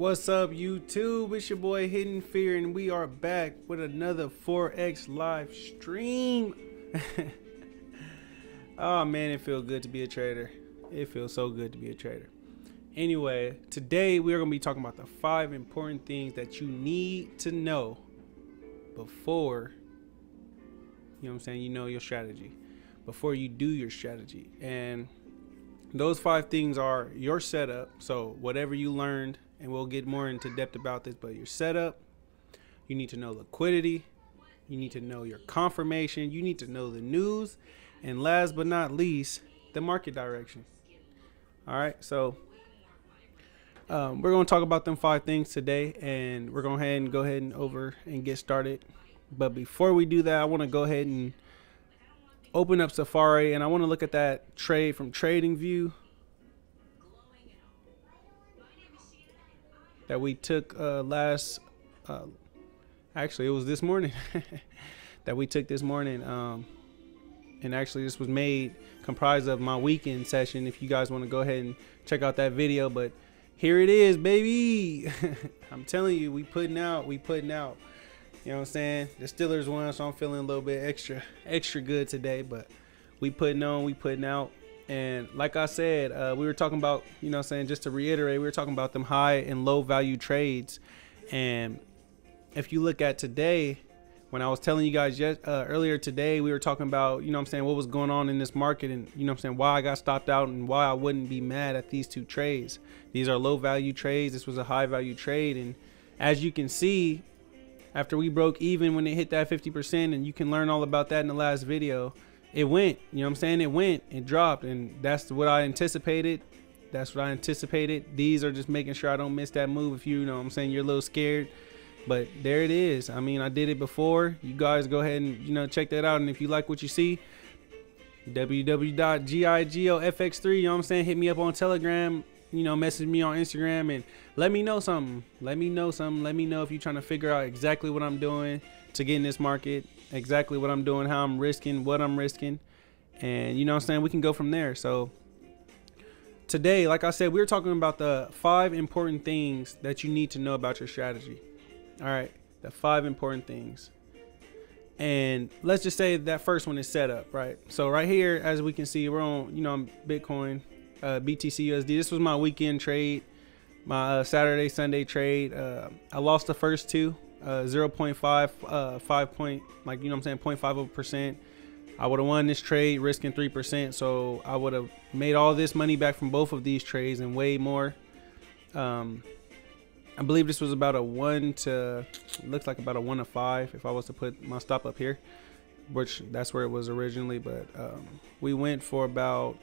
What's up, YouTube? It's your boy Hidden Fear, and we are back with another Forex Live stream. Oh man, it feels good to be a trader. It feels so good to be a trader. Anyway, today we are going to be talking about the 5 important things that you need to know before, you know your strategy, before you do your strategy. And those 5 things are your setup. So whatever you learned, and we'll get more into depth about this, but your setup, you need to know liquidity, you need to know your confirmation, you need to know the news, and last but not least, the market direction. All right, so we're going to talk about them 5 things today, and we're going to go ahead and get started. But before we do that, I want to go ahead and open up Safari, and I want to look at that trade from Trading View that we took actually it was this morning that we took this morning, and actually this was comprised of my weekend session. If you guys want to go ahead and check out that video, but here it is, baby. I'm telling you, we putting out, you know what I'm saying? The Steelers won, so I'm feeling a little bit extra good today, but we putting out. And like I said, we were talking about, you know what I'm saying, just to reiterate, we were talking about them high and low value trades. And if you look at today, when I was telling you guys earlier today, we were talking about, you know what I'm saying, what was going on in this market, and you know what I'm saying, why I got stopped out and why I wouldn't be mad at these 2 trades. These are low value trades. This was a high value trade. And as you can see, after we broke even when it hit that 50%, and you can learn all about that in the last video, it went, you know what I'm saying, it dropped, and that's what I anticipated. These are just making sure I don't miss that move. If you know what I'm saying, you're a little scared, but there it is. I mean, I did it before. You guys go ahead and, you know, check that out. And if you like what you see, www.gigofx3, you know what I'm saying, hit me up on Telegram, you know, message me on Instagram, and let me know something. Let me know if you're trying to figure out exactly what I'm doing to get in this market, exactly what I'm doing, how I'm risking, what I'm risking, and you know what I'm saying, we can go from there. So today, like I said, we were talking about the 5 important things that you need to know about your strategy. All right, the 5 important things. And let's just say that first one is setup, right? So right here, as we can see, we're on, you know, on Bitcoin, BTCUSD. This was my weekend trade, my Saturday, Sunday trade. I lost the first 2. 0.5, 5 point, like, you know what I'm saying, 0.50%. I would have won this trade risking 3%. So I would have made all this money back from both of these trades and way more. I believe this was about a 1 to, looks like about a 1 to 5 if I was to put my stop up here, which that's where it was originally. But we went for about,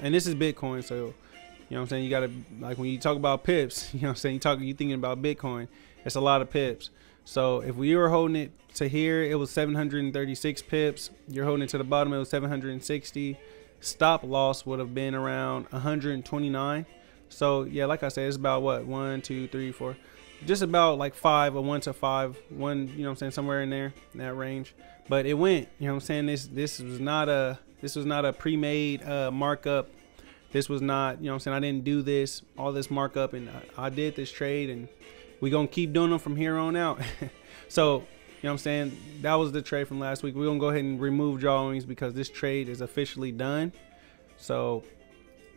and this is Bitcoin, so you know what I'm saying, you gotta, like, when you talk about pips, you know what I'm saying, you thinking about Bitcoin, it's a lot of pips. So if we were holding it to here, it was 736 pips. You're holding it to the bottom, it was 760. Stop loss would have been around 129. So yeah, like I said, it's about what, 1, 2, 3, 4, just about like 5, a 1 to 5, you know what I'm saying, somewhere in there, in that range. But it went, you know what I'm saying, this was not a pre-made markup. This was not, you know what I'm saying, I didn't do this, all this markup, and I did this trade, and we're going to keep doing them from here on out. So, you know what I'm saying, that was the trade from last week. We're going to go ahead and remove drawings because this trade is officially done. So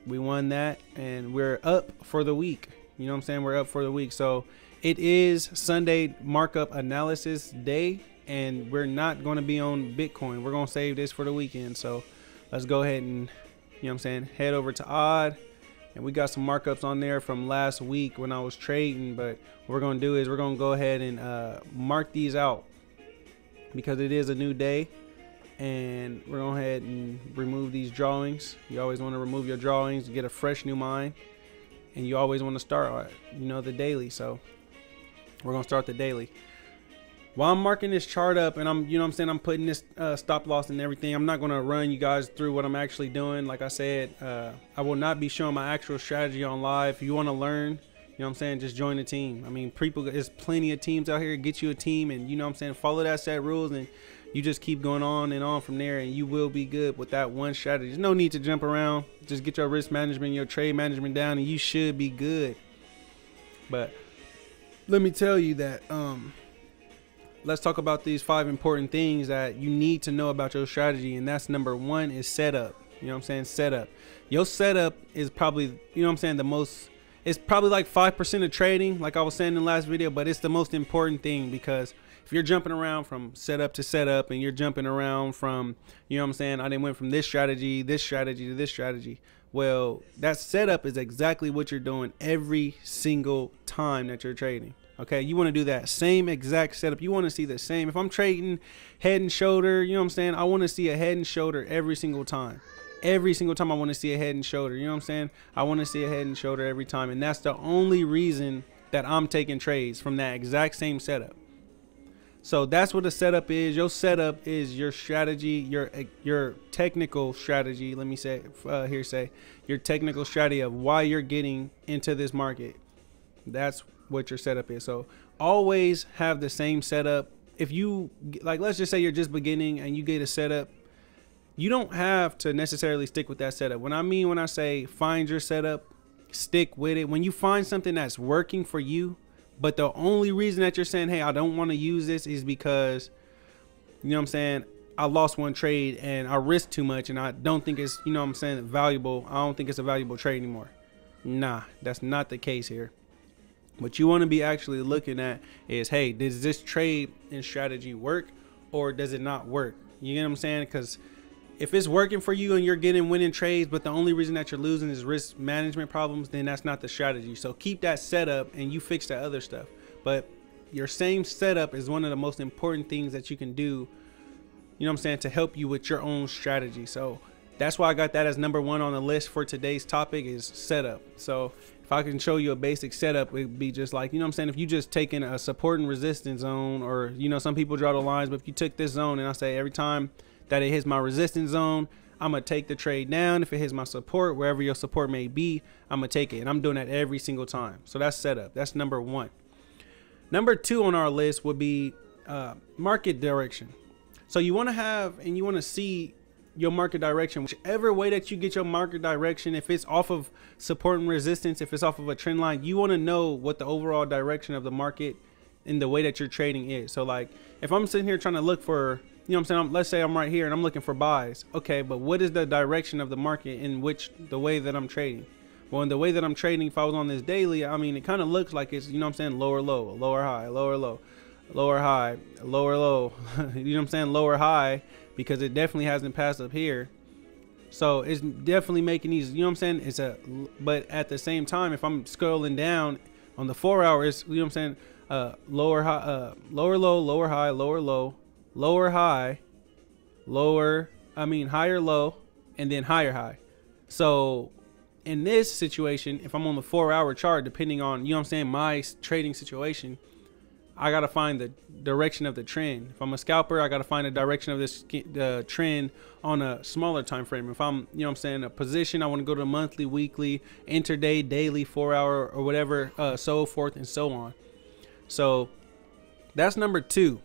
we won that, and we're up for the week. You know what I'm saying, we're up for the week. So it is Sunday markup analysis day, and we're not going to be on Bitcoin. We're going to save this for the weekend. So let's go ahead and, you know what I'm saying, head over to Odd. And we got some markups on there from last week when I was trading. But what we're going to do is we're going to go ahead and mark these out because it is a new day. And we're going to go ahead and remove these drawings. You always want to remove your drawings to get a fresh new mind. And you always want to start, you know, the daily. So we're going to start the daily. While I'm marking this chart up, and I'm, you know what I'm saying, I'm putting this stop loss and everything, I'm not going to run you guys through what I'm actually doing. Like I said, I will not be showing my actual strategy on live. If you want to learn, you know what I'm saying, just join the team. I mean, there's plenty of teams out here. Get you a team, and you know what I'm saying, follow that set rules, and you just keep going on and on from there, and you will be good with that one strategy. There's no need to jump around. Just get your risk management, your trade management down, and you should be good. But let me tell you that let's talk about these 5 important things that you need to know about your strategy. And that's number 1 is setup. You know what I'm saying? Setup. Your setup is probably, you know what I'm saying, the most, it's probably like 5% of trading, like I was saying in the last video, but it's the most important thing, because if you're jumping around from setup to setup, and you're jumping around from, you know what I'm saying, I didn't went from this strategy to this strategy. Well, that setup is exactly what you're doing every single time that you're trading. Okay, you want to do that same exact setup. You want to see the same. If I'm trading head and shoulder, you know what I'm saying, I want to see a head and shoulder every single time. Every single time I want to see a head and shoulder. You know what I'm saying? I want to see a head and shoulder every time. And that's the only reason that I'm taking trades from that exact same setup. So that's what a setup is. Your setup is your strategy, your technical strategy. Let me say your technical strategy of why you're getting into this market. That's what your setup is. So always have the same setup. If you, like, let's just say you're just beginning and you get a setup, you don't have to necessarily stick with that setup. When I say find your setup, stick with it. When you find something that's working for you, but the only reason that you're saying, hey, I don't want to use this is because, you know what I'm saying, I lost one trade and I risked too much and I don't think it's, you know what I'm saying, valuable. I don't think it's a valuable trade anymore. Nah, that's not the case here. What you want to be actually looking at is, hey, does this trade and strategy work, or does it not work? You get what I'm saying? Because if it's working for you and you're getting winning trades, but the only reason that you're losing is risk management problems, then that's not the strategy. So keep that setup and you fix the other stuff. But your same setup is one of the most important things that you can do, you know what I'm saying, to help you with your own strategy. So that's why I got that as number 1 on the list for today's topic is setup. So if I can show you a basic setup, it'd be just like, you know what I'm saying, if you just taking a support and resistance zone, or, you know, some people draw the lines, but if you took this zone and I say every time that it hits my resistance zone, I'm gonna take the trade down. If it hits my support, wherever your support may be, I'm gonna take it, and I'm doing that every single time. So that's setup. That's number 1. Number 2 on our list would be market direction. So you want to have and you want to see your market direction, whichever way that you get your market direction. If it's off of support and resistance, if it's off of a trend line, you want to know what the overall direction of the market in the way that you're trading is. So like if I'm sitting here trying to look for, you know what I'm saying, let's say I'm right here and I'm looking for buys. Okay, but what is the direction of the market in which the way that I'm trading? Well, in the way that I'm trading, if I was on this daily, I mean, it kind of looks like it's, you know what I'm saying, lower low, lower high, lower low, lower high, lower low, you know what I'm saying, lower high, because it definitely hasn't passed up here. So it's definitely making these, you know what I'm saying, but at the same time, if I'm scrolling down on the 4 hours, you know what I'm saying, lower high, lower low, lower high, lower low, lower high, higher low, and then higher high. So in this situation, if I'm on the 4 hour chart, depending on, you know what I'm saying, my trading situation, I got to find the direction of the trend. If I'm a scalper, I got to find the direction of the trend on a smaller time frame. If I'm, you know what I'm saying, a position, I want to go to monthly, weekly, intraday, daily, 4 hour, or whatever, so forth and so on. So that's number 2.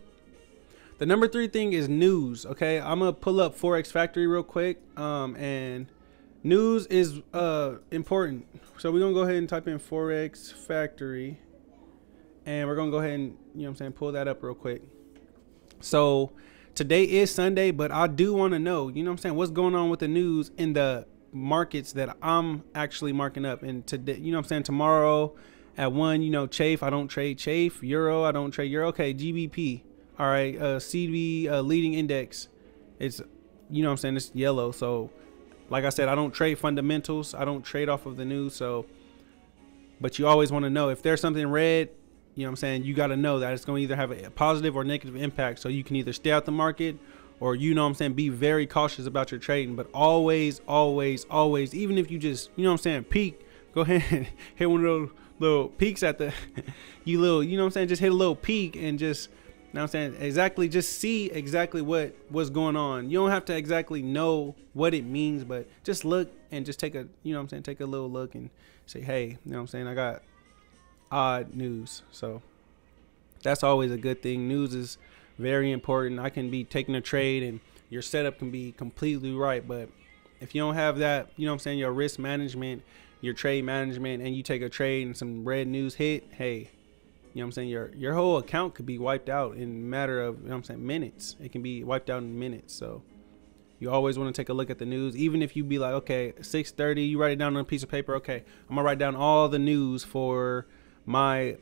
The number 3 thing is news. Okay, I'm gonna pull up Forex Factory real quick, and news is important. So we're gonna go ahead and type in Forex Factory, and we're gonna go ahead and, you know what I'm saying, pull that up real quick. So today is Sunday, but I do want to know, you know what I'm saying, what's going on with the news in the markets that I'm actually marking up. And today, you know what I'm saying, tomorrow at 1, you know, Chafe, I don't trade Chafe. Euro, I don't trade Euro. Okay, GBP. All right, CB leading index, it's, you know what I'm saying, it's yellow. So like I said, I don't trade fundamentals. I don't trade off of the news. So, but you always want to know if there's something red, you know what I'm saying, you got to know that it's going to either have a positive or negative impact. So you can either stay out the market, or, you know what I'm saying, be very cautious about your trading. But always, even if you just, you know what I'm saying, peek, go ahead and hit one of those little peaks at the, you know what I'm saying, just hit a little peak and just, you know what I'm saying, just see exactly what's going on. You don't have to exactly know what it means, but just look and just take a, you know what I'm saying, take a little look and say, hey, you know what I'm saying, I got odd news. So that's always a good thing. News is very important. I can be taking a trade and your setup can be completely right, but if you don't have that, you know what I'm saying, your risk management your trade management and you take a trade and some red news hit, hey, you know what I'm saying, your whole account could be wiped out in a matter of, you know what I'm saying, minutes. It can be wiped out in minutes. So you always want to take a look at the news. Even if you be like, okay, 6:30, you write it down on a piece of paper. Okay, I'm gonna write down all the news for my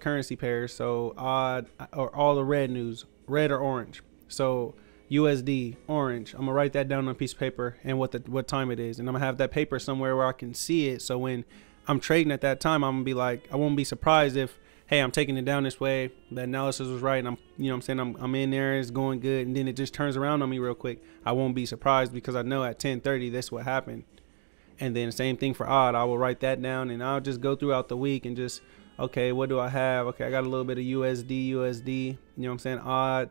currency pairs. So odd, or all the red news, red or orange. So USD orange, I'm gonna write that down on a piece of paper and what time it is, and I'm gonna have that paper somewhere where I can see it. So when I'm trading at that time, I'm gonna be like, I won't be surprised if, hey, I'm taking it down this way, the analysis was right, and I'm, you know what I'm saying, I'm in there, it's going good, and then it just turns around on me real quick. I won't be surprised because I know at 10:30 that's what happened. And then same thing for odd, I will write that down, and I'll just go throughout the week and just, okay, what do I have? Okay, I got a little bit of USD, you know what I'm saying, odd.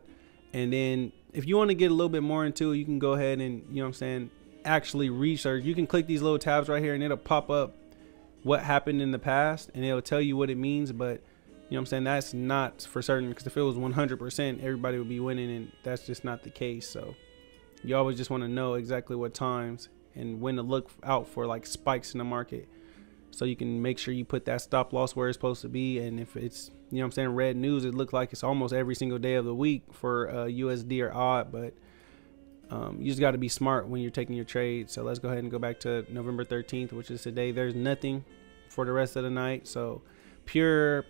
And then if you want to get a little bit more into it, you can go ahead and, you know what I'm saying, actually research. You can click these little tabs right here and it'll pop up what happened in the past and it'll tell you what it means. But you know what I'm saying, that's not for certain, because if it was 100%, everybody would be winning, and that's just not the case. So you always just want to know exactly what times and when to look out for like spikes in the market, so you can make sure you put that stop loss where it's supposed to be. And if it's, you know what I'm saying, red news, it looks like it's almost every single day of the week for USD or odd. But you just got to be smart when you're taking your trade. So let's go ahead and go back to November 13th, which is today. There's nothing for the rest of the night. So pure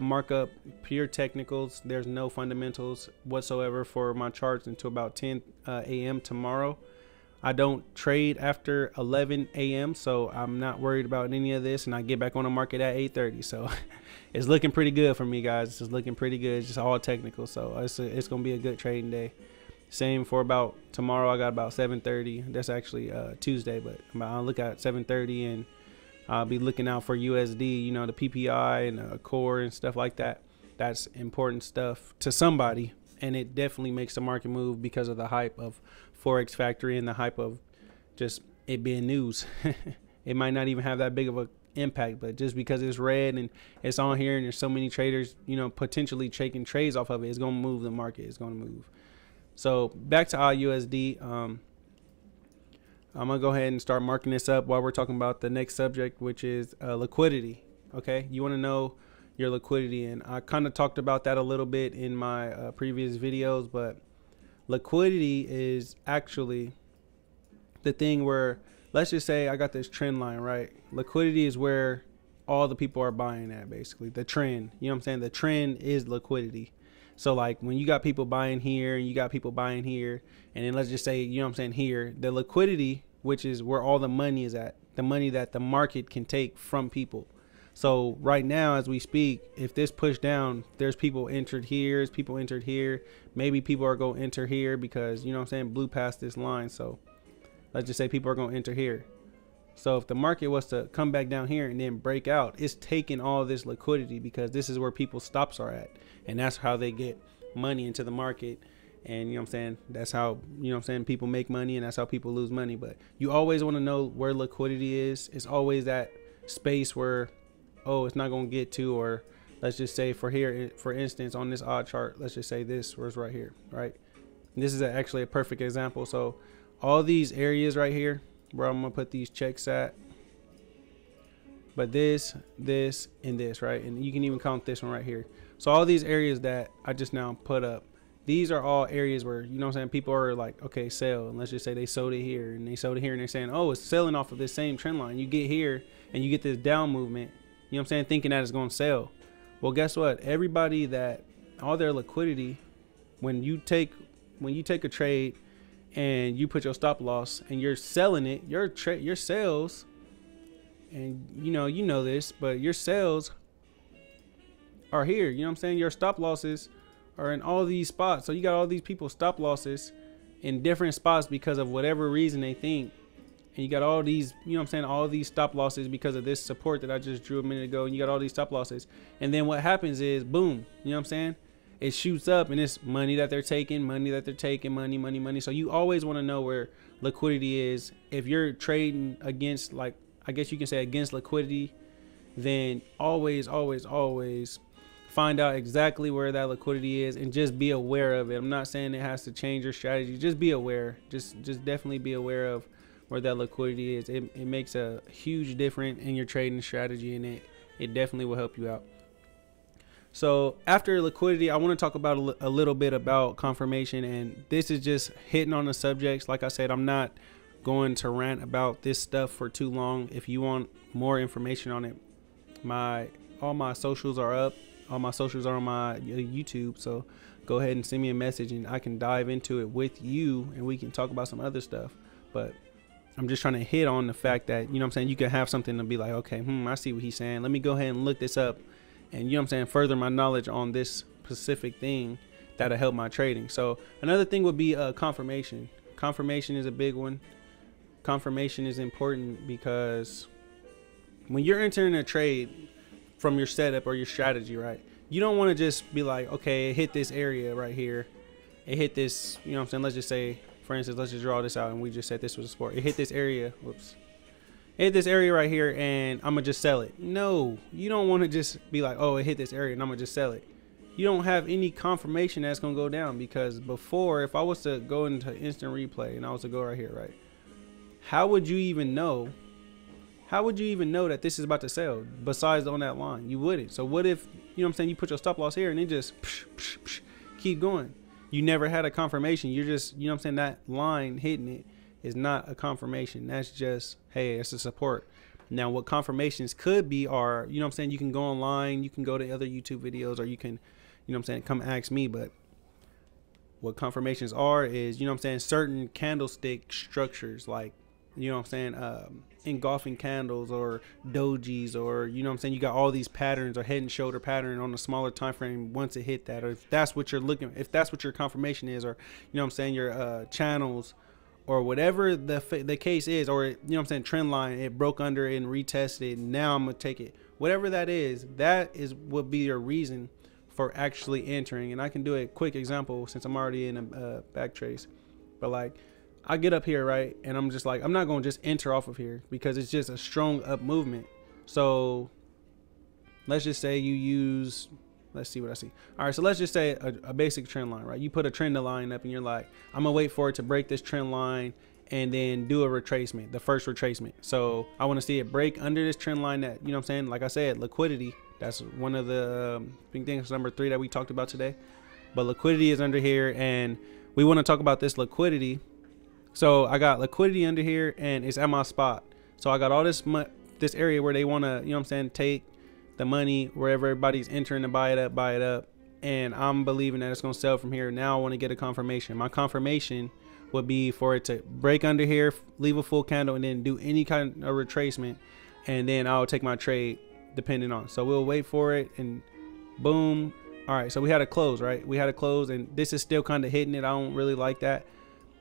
markup, pure technicals. There's no fundamentals whatsoever for my charts until about 10 a.m. tomorrow. I don't trade after 11 a.m. so I'm not worried about any of this, and I get back on the market at 8:30. So it's looking pretty good for me, guys. It's just looking pretty good. It's just all technical, so it's gonna be a good trading day. Same for about tomorrow. I got about 7:30. That's actually Tuesday, but I'll look at 7:30 and I'll be looking out for USD, you know, the PPI and core and stuff like that. That's important stuff to somebody, and it definitely makes the market move because of the hype of Forex Factory and the hype of just it being news. It might not even have that big of an impact, but just because it's red and it's on here and there's so many traders, you know, potentially taking trades off of it, it's going to move the market. It's going to move. So back to AUDUSD. I'm going to go ahead and start marking this up while we're talking about the next subject, which is liquidity. Okay, you want to know your liquidity, and I kind of talked about that a little bit in my previous videos, but liquidity is actually the thing where, let's just say I got this trend line, right? Liquidity is where all the people are buying at, basically. The trend, you know what I'm saying? The trend is liquidity. So like when you got people buying here and you got people buying here, and then let's just say, you know what I'm saying, here, the liquidity, which is where all the money is at, the money that the market can take from people. So right now, as we speak, if this push down, there's people entered here, there's people entered here. Maybe people are going to enter here because, you know what I'm saying, blew past this line. So let's just say people are going to enter here. So if the market was to come back down here and then break out, it's taking all this liquidity because this is where people's stops are at. And that's how they get money into the market. And, you know what I'm saying, that's how, you know what I'm saying, people make money, and that's how people lose money. But you always want to know where liquidity is. It's always that space where, oh, it's not going to get to, or let's just say for here, for instance, on this odd chart, let's just say this was right here, right? And this is actually a perfect example. So all these areas right here where I'm going to put these checks at, but this, and this, right? And you can even count this one right here. So all these areas that I just now put up, these are all areas where, you know what I'm saying, people are like, okay, sell. And let's just say they sold it here and they sold it here, and they're saying, oh, it's selling off of this same trend line. You get here and you get this down movement, you know what I'm saying, thinking that it's going to sell. Well, guess what? Everybody that all their liquidity, when you take a trade and you put your stop loss and you're selling it, your sales, and you know this, but your sales are here. You know what I'm saying? Your stop losses are in all these spots. So you got all these people stop losses in different spots because of whatever reason they think. And you got all these, you know what I'm saying, all these stop losses because of this support that I just drew a minute ago. And you got all these stop losses. And then what happens is, boom, you know what I'm saying? It shoots up, and it's money that they're taking, money. So you always want to know where liquidity is. If you're trading against, like, I guess you can say against liquidity, then always find out exactly where that liquidity is and just be aware of it. I'm not saying it has to change your strategy. Just be aware. Just definitely be aware of where that liquidity is. It makes a huge difference in your trading strategy, and it definitely will help you out. So after liquidity, I want to talk about a little bit about confirmation, and this is just hitting on the subjects. Like I said, I'm not going to rant about this stuff for too long. If you want more information on it, all my socials are up. All my socials are on my YouTube, so go ahead and send me a message and I can dive into it with you and we can talk about some other stuff. But I'm just trying to hit on the fact that, you know what I'm saying, you can have something to be like, okay, I see what he's saying. Let me go ahead and look this up and, you know what I'm saying, further my knowledge on this specific thing that'll help my trading. So another thing would be confirmation. Confirmation is a big one. Confirmation is important because when you're entering a trade from your setup or your strategy, right, you don't want to just be like, okay, it hit this area right here. It hit this, you know what I'm saying? Let's just say, for instance, let's just draw this out and we just said this was a support. It hit this area. Whoops. It hit this area right here and I'm going to just sell it. No, you don't want to just be like, oh, it hit this area and I'm going to just sell it. You don't have any confirmation that's going to go down, because before, if I was to go into instant replay and I was to go right here, right, how would you even know? How would you even know that this is about to sell besides on that line? You wouldn't. So what if, you know what I'm saying, you put your stop loss here and it just keep going? You never had a confirmation. You're just, you know what I'm saying, that line hitting it is not a confirmation. That's just, hey, it's a support. Now what confirmations could be are, you know what I'm saying, you can go online, you can go to other YouTube videos, or you can, you know what I'm saying, come ask me. But what confirmations are is, you know what I'm saying, certain candlestick structures, like, you know what I'm saying, engulfing candles or dojis, or, you know what I'm saying, you got all these patterns, or head and shoulder pattern on a smaller time frame once it hit that, or if that's what you're looking, if that's what your confirmation is, or, you know what I'm saying, your channels, or whatever the case is, or, you know what I'm saying, trend line, it broke under and retested, now I'm gonna take it. Whatever that is would be your reason for actually entering. And I can do a quick example since I'm already in a back trace. But like, I get up here, right, and I'm just like, I'm not going to just enter off of here because it's just a strong up movement. So let's just say you use, let's see what I see. All right, so let's just say a basic trend line, right? You put a trend line up and you're like, I'm going to wait for it to break this trend line and then do a retracement, the first retracement. So I want to see it break under this trend line that, you know what I'm saying, like I said, liquidity, that's one of the big things, number 3 that we talked about today. But liquidity is under here, and we want to talk about this liquidity. So I got liquidity under here and it's at my spot. So I got all this area where they want to, you know what I'm saying, take the money wherever everybody's entering to buy it up. And I'm believing that it's going to sell from here. Now I want to get a confirmation. My confirmation would be for it to break under here, leave a full candle, and then do any kind of retracement. And then I'll take my trade depending on. So we'll wait for it and boom. All right. So we had a close, right? We had a close, and this is still kind of hitting it. I don't really like that.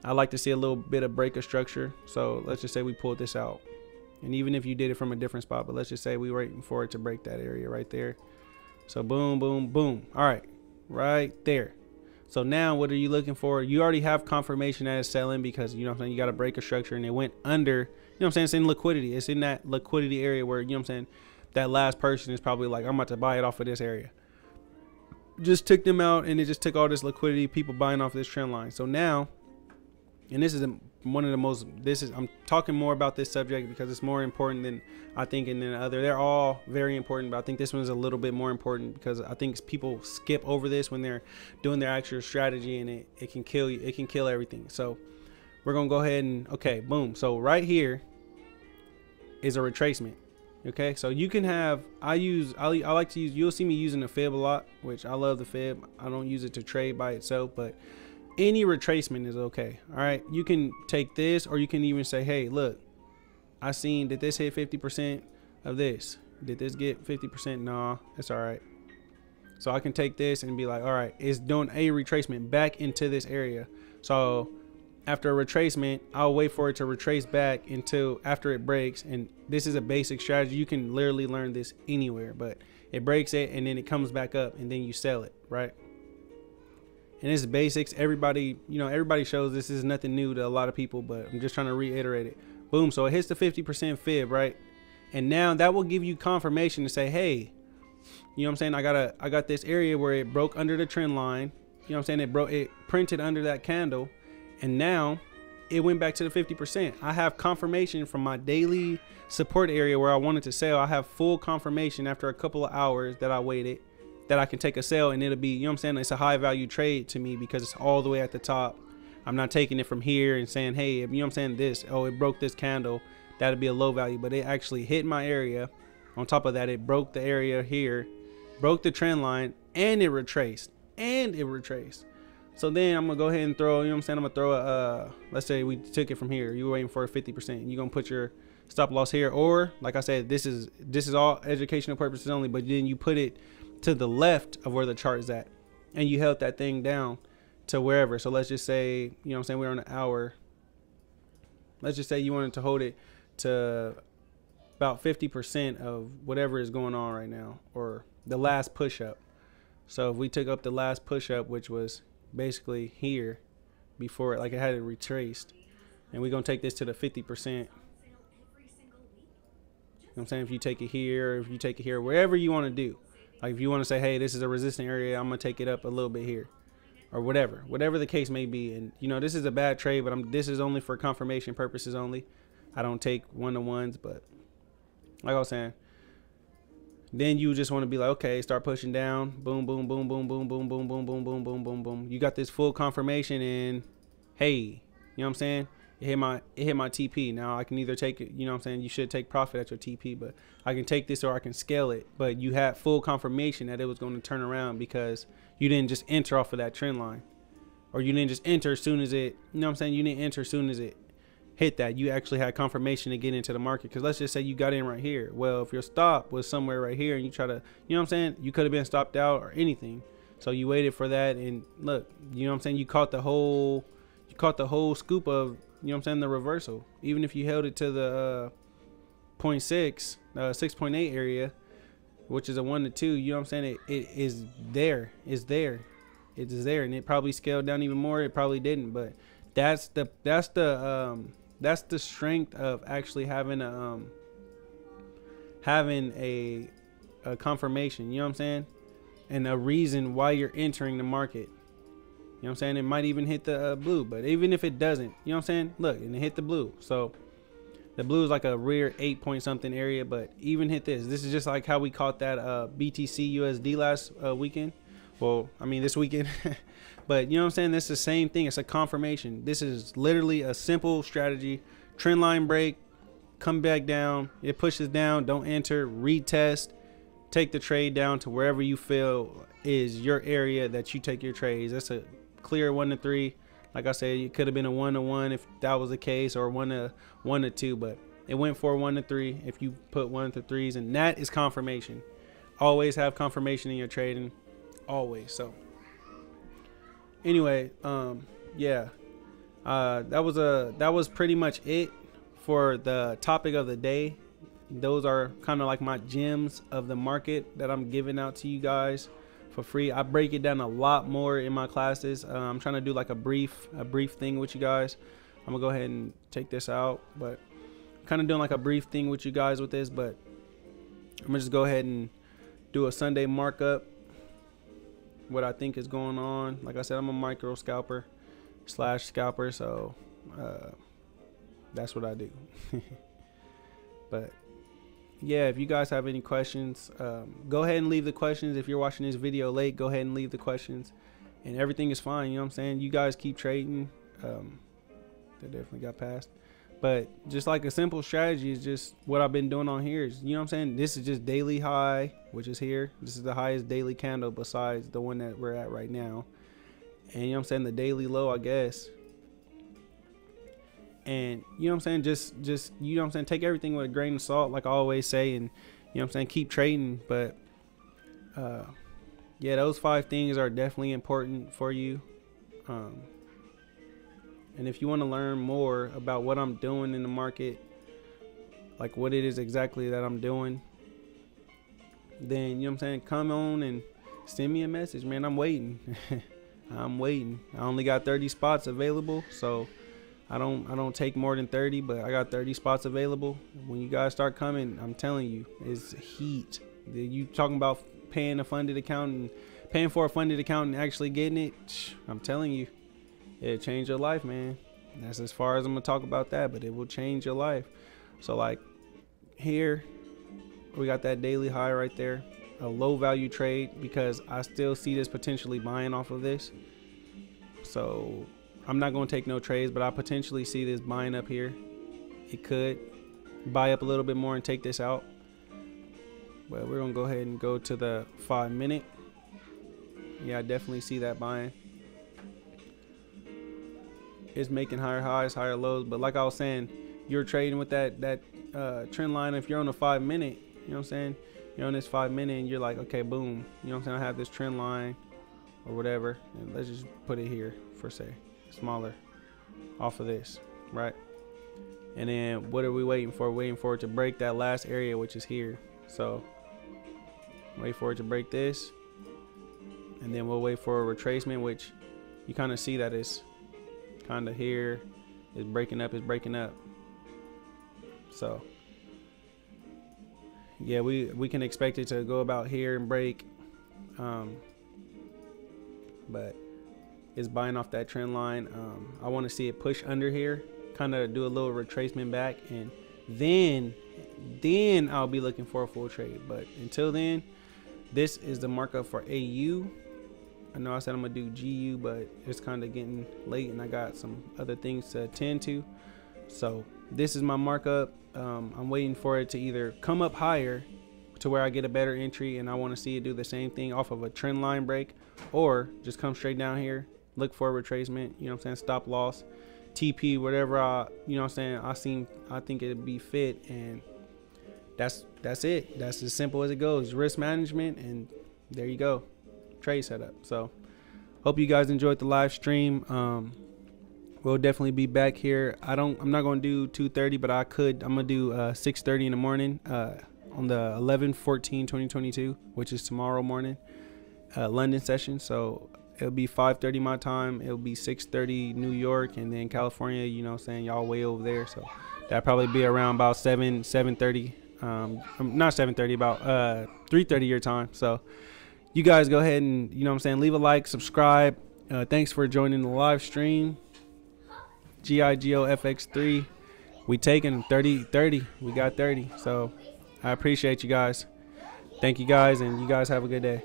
I like to see a little bit of break of structure. So let's just say we pulled this out. And even if you did it from a different spot, but let's just say we were waiting for it to break that area right there. So boom, boom, boom. All right, right there. So now what are you looking for? You already have confirmation that it's selling because, you know what I'm saying, you got to break a structure and it went under, you know what I'm saying, it's in liquidity. It's in that liquidity area where, you know what I'm saying, that last person is probably like, I'm about to buy it off of this area. Just took them out and it just took all this liquidity, people buying off this trend line. So now, and this is one of the most, I'm talking more about this subject because it's more important than I think in the other. They're all very important, but I think this one is a little bit more important because I think people skip over this when they're doing their actual strategy, and it can kill you. It can kill everything. So we're going to go ahead and, okay, boom. So right here is a retracement. Okay. So you can have, I like to use, you'll see me using the fib a lot, which I love the fib. I don't use it to trade by itself, but any retracement is okay. All right, you can take this, or you can even say, hey, look, I seen, did this hit 50% of this? Did this get 50%? Nah, it's all right. So I can take this and be like, all right, it's doing a retracement back into this area. So after a retracement, I'll wait for it to retrace back until after it breaks. And this is a basic strategy. You can literally learn this anywhere, but it breaks it and then it comes back up and then you sell it, right? And it's basics. Everybody, you know, everybody shows this. Is nothing new to a lot of people, but I'm just trying to reiterate it. Boom. So it hits the 50% fib, right? And now that will give you confirmation to say, hey, you know what I'm saying? I got this area where it broke under the trend line. You know what I'm saying? It printed under that candle. And now it went back to the 50%. I have confirmation from my daily support area where I wanted to sell. I have full confirmation after a couple of hours that I waited that I can take a sell, and it'll be, you know what I'm saying, it's a high value trade to me because it's all the way at the top. I'm not taking it from here and saying, hey, you know what I'm saying, this, oh, it broke this candle, that'd be a low value, but it actually hit my area. On top of that, it broke the area here, broke the trend line, and it retraced. So then I'm gonna go ahead and throw, you know what I'm saying, I'm gonna throw a, let's say we took it from here, you were waiting for a 50%, you're gonna put your stop loss here, or like I said, this is all educational purposes only, but then you put it to the left of where the chart is at, and you held that thing down to wherever. So let's just say, you know what I'm saying, we're on an hour. Let's just say you wanted to hold it to about 50% of whatever is going on right now, or the last push up. So if we took up the last push up, which was basically here before it, like it had it retraced, and we're gonna take this to the 50%. You know what I'm saying? If you take it here, or if you take it here, wherever you want to do. Like if you want to say, hey, this is a resistant area, I'm gonna take it up a little bit here, or whatever the case may be. And you know, this is a bad trade, but this is only for confirmation purposes only. I don't take one-to-ones, but like I was saying, then you just want to be like, okay, start pushing down, boom, boom, boom, boom, boom, boom, boom, boom, boom, boom, boom, boom, boom. You got this full confirmation, and hey, you know what I'm saying? It hit my TP. Now I can either take it, you know what I'm saying? You should take profit at your TP, but I can take this or I can scale it. But you had full confirmation that it was going to turn around because you didn't just enter off of that trend line, or you didn't just enter as soon as it, you know what I'm saying? You didn't enter as soon as it hit that. You actually had confirmation to get into the market. Because let's just say you got in right here. Well, if your stop was somewhere right here and you try to, you know what I'm saying, you could have been stopped out or anything. So you waited for that, and look, you know what I'm saying, you caught the whole scoop of, you know what I'm saying, the reversal. Even if you held it to the 6.8 area, which is a 1 to 2, you know what I'm saying, it is there. It's there, and it probably scaled down even more. It probably didn't, but that's the strength of actually having a confirmation, you know what I'm saying, and a reason why you're entering the market. You know what I'm saying? It might even hit the blue, but even if it doesn't, you know what I'm saying? Look, and it hit the blue. So the blue is like a rare 8 point something area, but even hit this. This is just like how we caught that BTCUSD last weekend. Well, I mean this weekend. But you know what I'm saying? This is the same thing. It's a confirmation. This is literally a simple strategy. Trend line break, come back down. It pushes down, don't enter, retest, take the trade down to wherever you feel is your area that you take your trades. That's a clear 1 to 3. Like I said, it could have been a 1 to 1 if that was the case, or 1 to 2, but it went for 1 to 3 if you put 1 to 3s, and that is confirmation. Always have confirmation in your trading, always. So anyway, yeah, that was pretty much it for the topic of the day. Those are kind of like my gems of the market that I'm giving out to you guys for free. I break it down a lot more in my classes. I'm trying to do like a brief thing with you guys. I'm gonna go ahead and take this out, but kind of doing like a brief thing with you guys with this, but I'm gonna just go ahead and do a Sunday markup, what I think is going on. Like I said, I'm a micro scalper / scalper, so that's what I do. But yeah, if you guys have any questions, go ahead and leave the questions. If you're watching this video late, go ahead and leave the questions, and everything is fine. You know what I'm saying? You guys keep trading. That definitely got passed. But just like a simple strategy is just what I've been doing on here. Is, you know what I'm saying? This is just daily high, which is here. This is the highest daily candle besides the one that we're at right now. And you know what I'm saying? The daily low, I guess. And you know what I'm saying? Just you know what I'm saying? Take everything with a grain of salt, like I always say, and you know what I'm saying? Keep trading. But yeah, those 5 things are definitely important for you. And if you want to learn more about what I'm doing in the market, like what it is exactly that I'm doing, then you know what I'm saying, come on and send me a message, man. I'm waiting. I'm waiting. I only got 30 spots available, so I don't take more than 30, but I got 30 spots available. When you guys start coming, I'm telling you, it's heat. You talking about paying a funded account and paying for a funded account and actually getting it, I'm telling you, it'll change your life, man. That's as far as I'm gonna talk about that, but it will change your life. So like here, we got that daily high right there, a low value trade, because I still see this potentially buying off of this. So I'm not gonna take no trades, but I potentially see this buying up here. It could buy up a little bit more and take this out. But we're gonna go ahead and go to the 5 minute. Yeah, I definitely see that buying. It's making higher highs, higher lows. But like I was saying, you're trading with that trend line. If you're on a 5 minute, you know what I'm saying? You're on this 5 minute and you're like, okay, boom. You know what I'm saying? I have this trend line or whatever. And let's just put it here for say, smaller off of this, right? And then what are we waiting for? Waiting for it to break that last area, which is here. So wait for it to break this. And then we'll wait for a retracement, which you kind of see that it's kind of here. It's breaking up, it's breaking up. So yeah, we can expect it to go about here and break. But it's buying off that trend line. I want to see it push under here, kind of do a little retracement back, and then I'll be looking for a full trade. But until then, this is the markup for AU. I know I said I'm gonna do GU, but it's kind of getting late and I got some other things to attend to. So this is my markup. I'm waiting for it to either come up higher to where I get a better entry, and I want to see it do the same thing off of a trend line break, or just come straight down here, look for a retracement, you know what I'm saying, stop loss, TP, whatever you know what I'm saying, I think it'd be fit. And that's it. That's as simple as it goes. Risk management, and there you go. Trade setup. So hope you guys enjoyed the live stream. We'll definitely be back here. I'm not gonna do 2:30, but I'm gonna do 6:30 in the morning on the 11/14/2022, which is tomorrow morning, London session. So it'll be 5:30 my time, it'll be 6:30 New York, and then California, you know what I'm saying, y'all way over there, so that'll probably be around about 7:30, not 7:30, about 3:30 your time. So you guys go ahead and, you know what I'm saying, leave a like, subscribe. Thanks for joining the live stream. GIGOFX3. We taking 30. We got 30. So I appreciate you guys. Thank you guys, and you guys have a good day.